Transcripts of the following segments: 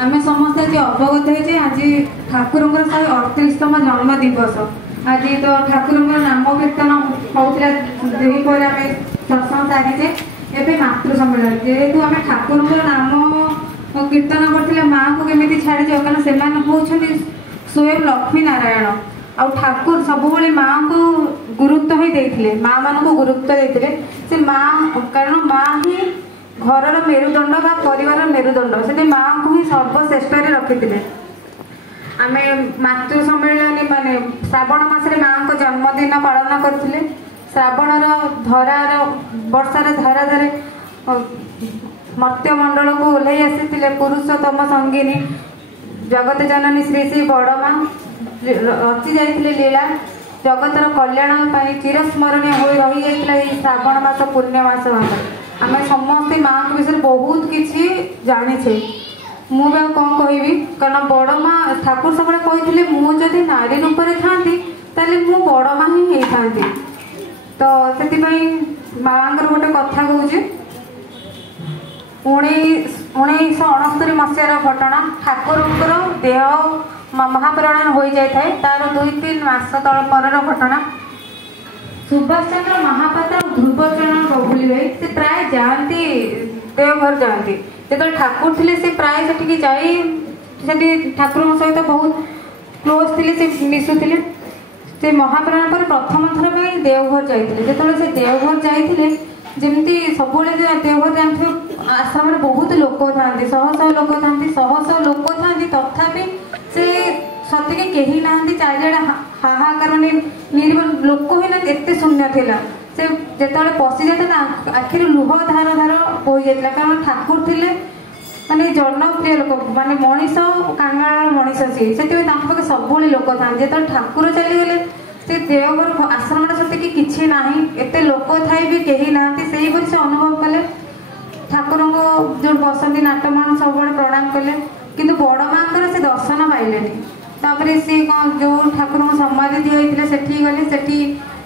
आम समस्त आज अवगत होचे आज ठाकुर 138तम जन्म दिवस। आज तो ठाकुर नाम कीर्तन होता दुपर आम सत्संग सारीचे एवं मातृ सम्मेलन जेहेतु आम ठाकुर नाम कीर्तन करते माँ को केमी छाड़ कारण से स्वयं लक्ष्मी नारायण आ ठाकुर सब माँ को गुरुत्व ही देते माँ मान को गुरुत्व देते से माँ कारण माँ ही घर मेरुदंड बा परिवार मेरुदंड से माँ को ही सर्वश्रेष्ठ रखी आम मातृ सम्मेलन माने श्रावण मास माँ को जन्मदिन पालन करते श्रावण धरार वर्षार धरा धरे मर्त्यमंडल को ओह्लई आसी पुरुषोत्तम संगिनी जगत जननी श्री श्री बड़मा रचि जाइए लीला जगतर कल्याण चिरस्मरणीय हो रही जाता श्रावण मास पुण्य मास भाव आम समस्ते माँ के विषय बहुत किसी जाने मुझे कौन कहि कारण बड़ माँ ठाकुर सब कहते मुझे नारी रूप में था मु बड़ माँ ही था तो से माँ गोटे कथा कहूँ 1969 मसीहार घटना ठाकुर देह महाप्राण हो जाए तार 2-3 मास तल पर घटना सुभाष चंद्र महापात्र ध्रुवचरण बबुली भाई से प्राय जाती देवघर जाती जो ठाकुर थे से प्राय से ठाकुर सहित बहुत क्लोज थे से मिशुले से महाप्राण पर प्रथम थर पर देवघर जाते जो से देवघर जाते जमी सब देवघर जानते आसाम बहुत लोक था शह शह लोक था शह शह लोक था तथापि से सतके कहीं ना चारिड़े हाहाकार लोक ही ना एत शून्य थिला से जिते पशि जाता आखिर लुह धार धार बोही जाता कारण ठाकुर थे माने जनप्रिय लोक माने मनीष कांगाल मनीष सी से सब लोक था जो ठाकुर चलीगले से देवघर आश्रम सतकी किसी ना एत लोक थाई भी कहीं ना से अनुभव कले ठाकुर जो बसंती नाटमान सब प्रणाम कले किंतु बड़ माँ से दर्शन पाइले तापर सी जो ठाकुर समाधि दिखाई सेठी गले सेठी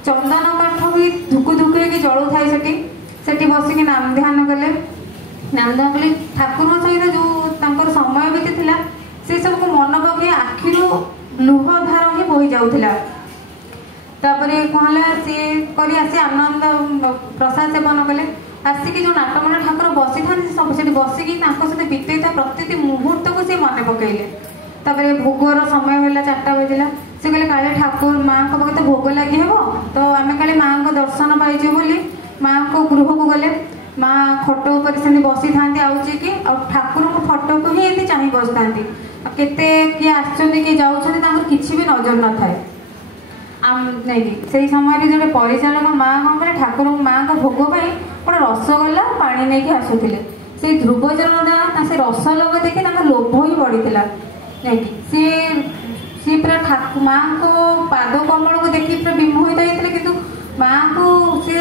चंदन काठ भी धुकु धुकु जलू थाए सेठी बसिक नाम ध्यान कले नाम ध्यान कले ठाकुर सहित जो समय बीती से सब को मन पकई आखिर लुह धार ही बोही जाऊला कहला सी कर आसी आनंद प्रसाद सेवन कले आसिक जो नाटमंडल ठाकुर बसी था सब से बसिकी सहित बीते प्रति मुहूर्त को सी मन पकईले तापर भोगर समय है 4टा बजला से कहले काले ठाकुर माँ को पाखे तो भोग लगी हे तो आम काले माँ को दर्शन पाइजे बोली माँ को गृह को गले माँ खट पर से बसी था आउची कि ठाकुर को फटो को ही ये चाह बस था केते किए आसुँच जाऊँ किसी भी नजर न थाए नहीं से समय जो परिचालक माँ कौन कले ठाकुर माँ को भोग पाई कौन रसगोल्ला पानी नहीं आसुले से ध्रुवचरण से रस लग देखी लोभ ही पड़ता नहीं सी पूरा ठाकुर माँ को पाद कमल को देखी पूरा विमोहित होते किंतु माँ को सी